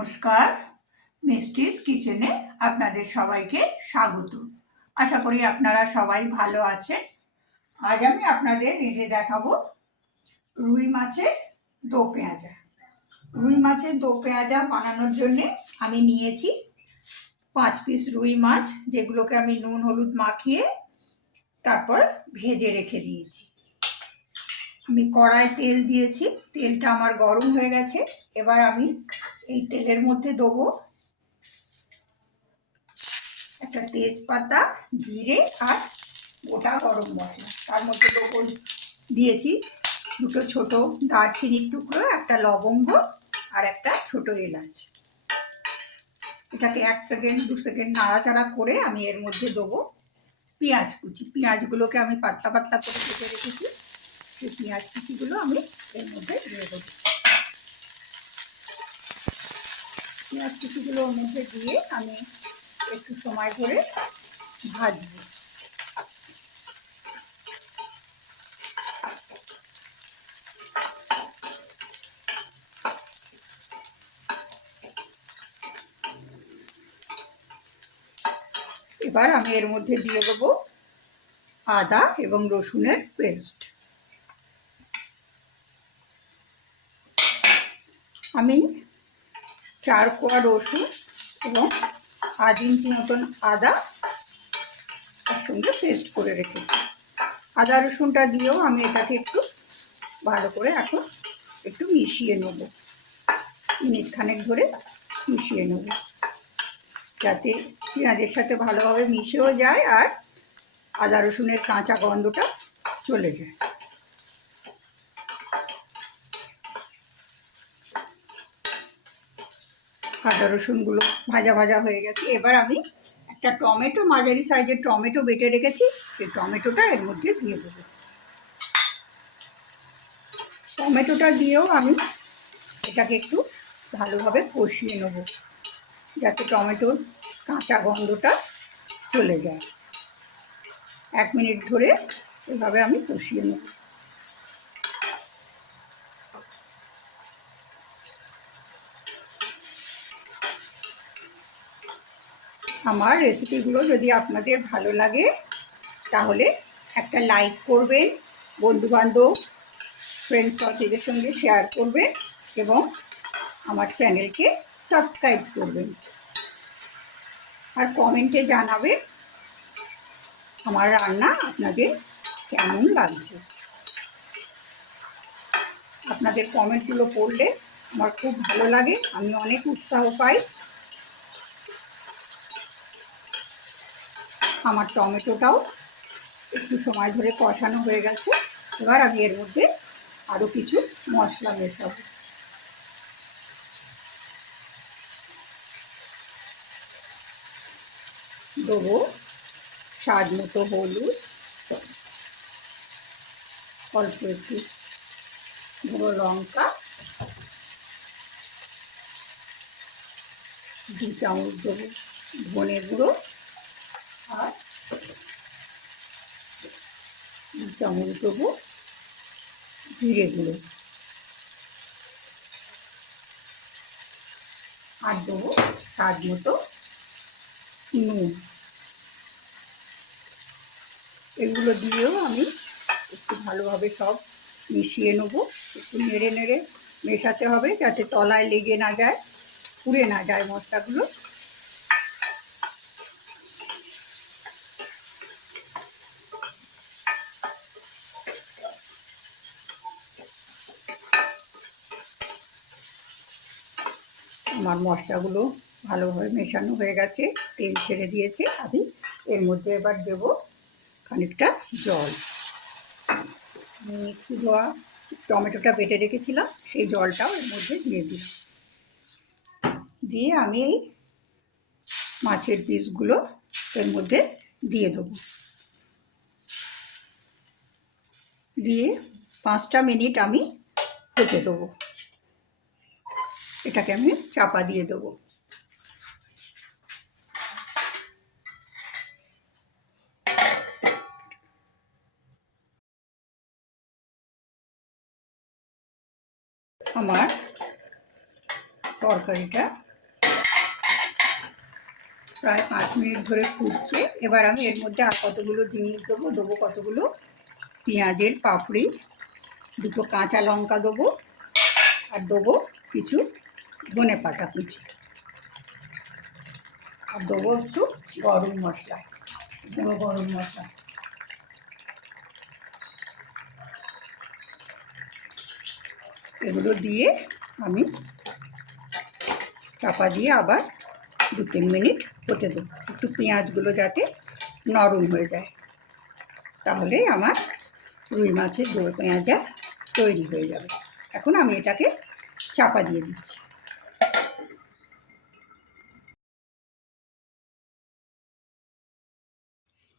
নমস্কার, মিষ্টিস কিচেনে আপনাদের সবাইকে স্বাগত। আশা করি আপনারা সবাই ভালো আছেন। আজ আমি আপনাদের রেঁধে দেখাবো রুই মাছের দো পেঁয়াজা। রুই মাছের দো পেঁয়াজা বানানোর জন্যে আমি নিয়েছি 5 পিস রুই মাছ, যেগুলোকে আমি নুন হলুদ মাখিয়ে তারপর ভেজে রেখে দিয়েছি। আমি কড়ায় তেল দিয়েছি, তেলটা আমার গরম হয়ে গেছে। এবার আমি এই তেলের মধ্যে দেবো একটা তেজপাতা, জিরে আর গোটা গরম মশলা। তার মধ্যে দেবো দিয়েছি দুটো ছোট দারচিনির টুকরো, একটা লবঙ্গ আর একটা ছোট এলাচ। এটাকে 1 সেকেন্ড 2 সেকেন্ড নাড়াচাড়া করে আমি এর মধ্যে দেবো পেঁয়াজ কুচি। পেঁয়াজগুলোকে আমি পাতলা পাতলা করে কেটে রেখেছি, সেই পেঁয়াজ কুচিগুলো আমি এর মধ্যে দিয়ে দেবো। পেঁয়াজ কুচিগুলো ওর মধ্যে দিয়ে আমি একটু সময় ধরে ভাজবো। এবার আমি এর মধ্যে দিয়ে দেবো আদা এবং রসুনের পেস্ট। আমি 4 কোয়া রসুন এবং 1/2 ইঞ্চি মতন আদা একসঙ্গে পেস্ট করে রেখেছি। আদা রসুনটা দিয়েও আমি এটাকে একটু ভালো করে এখন একটু মিশিয়ে নেব, মিনিট খানেক ধরে মিশিয়ে নেব, যাতে পেঁয়াজের সাথে ভালোভাবে মিশেও যায় আর আদা রসুনের কাঁচা গন্ধটা চলে যায়। আদা রসুনগুলো ভাজা ভাজা হয়ে গেছে। এবার আমি একটা টমেটো, মাঝারি সাইজের টমেটো বেটে রেখেছি, সেই টমেটোটা এর মধ্যে দিয়ে দেবো। টমেটোটা দিয়েও আমি এটাকে একটু ভালোভাবে কষিয়ে নেব, যাতে টমেটোর কাঁচা গন্ধটা চলে যায়। 1 মিনিট ধরে এভাবে আমি কষিয়ে নেব। আমার রেসিপিগুলো যদি আপনাদের ভালো লাগে তাহলে একটা লাইক করবেন, বন্ধুবান্ধব ফ্রেন্ডস সার্কেলের সঙ্গে শেয়ার করবেন এবং আমার চ্যানেলকে সাবস্ক্রাইব করবেন। আর কমেন্টে জানাবেন আমার রান্না আপনাদের কেমন লাগছে। আপনাদের কমেন্টগুলো পড়লে আমার খুব ভালো লাগে, আমি অনেক উৎসাহ পাই। আমার টমেটোটাও একটু সময় ধরে কষানো হয়ে গেছে। এবার আমি এর মধ্যে আরও কিছু মশলা মেশাবো। দেবো স্বাদ মতো হলুদ, অল্প একটু গুঁড়ো লঙ্কা, 2 চামচ দেবো ধনে গুঁড়ো আর 2 চামচ দেবো জিরে গুঁড়ো, আর দেবো স্বাদ মতো নুন। এগুলো দিয়েও আমি একটু ভালোভাবে সব মিশিয়ে নেব। একটু নেড়ে নেড়ে মেশাতে হবে, যাতে তলায় লেগে না যায়, পুড়ে না যায় মশলাগুলো। আমার মশলাগুলো ভালোভাবে মেশানো হয়ে গেছে, তেল ছেড়ে দিয়েছে। আমি এর মধ্যে এবার দেবো খানিকটা জল। মিক্সি ধোয়া টমেটোটা বেটে রেখেছিলাম, সেই জলটাও এর মধ্যে দিয়ে দিই। দিয়ে আমি এই মাছের পিসগুলো এর মধ্যে দিয়ে দেবো। দিয়ে 5টা মিনিট আমি হতে দেবো। এটাকে আমি চাপা দিয়ে দেবো। আমার তরকারিটা প্রায় 5 মিনিট ধরে ফুটছে। এবার আমি এর মধ্যে আর কতগুলো জিনিস দেবো কতগুলো পেঁয়াজের পাপড়ি, 2টো কাঁচা লঙ্কা দেবো, আর দেবো কিছু ধনেপাতা কুচি, আর দেবো একটু গরম মশলা, গুঁড়ো গরম মশলা। এগুলো দিয়ে আমি চাপা দিয়ে আবার 2-3 মিনিট হতে দেবো, একটু পেঁয়াজগুলো যাতে নরম হয়ে যায়। তাহলেই আমার রুই মাছের দই পেঁয়াজা তৈরি হয়ে যাবে। এখন আমি এটাকে চাপা দিয়ে দিচ্ছি।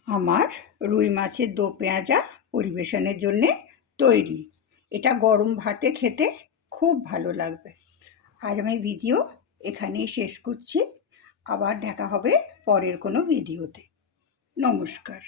আমার রুই মাছের দো পেঁয়াজা পরিবেশনের জন্যে তৈরি। এটা গরম ভাতে খেতে খুব ভালো লাগবে। আজ আমি ভিডিও এখানেই শেষ করছি। আবার দেখা হবে পরের কোনো ভিডিওতে। নমস্কার।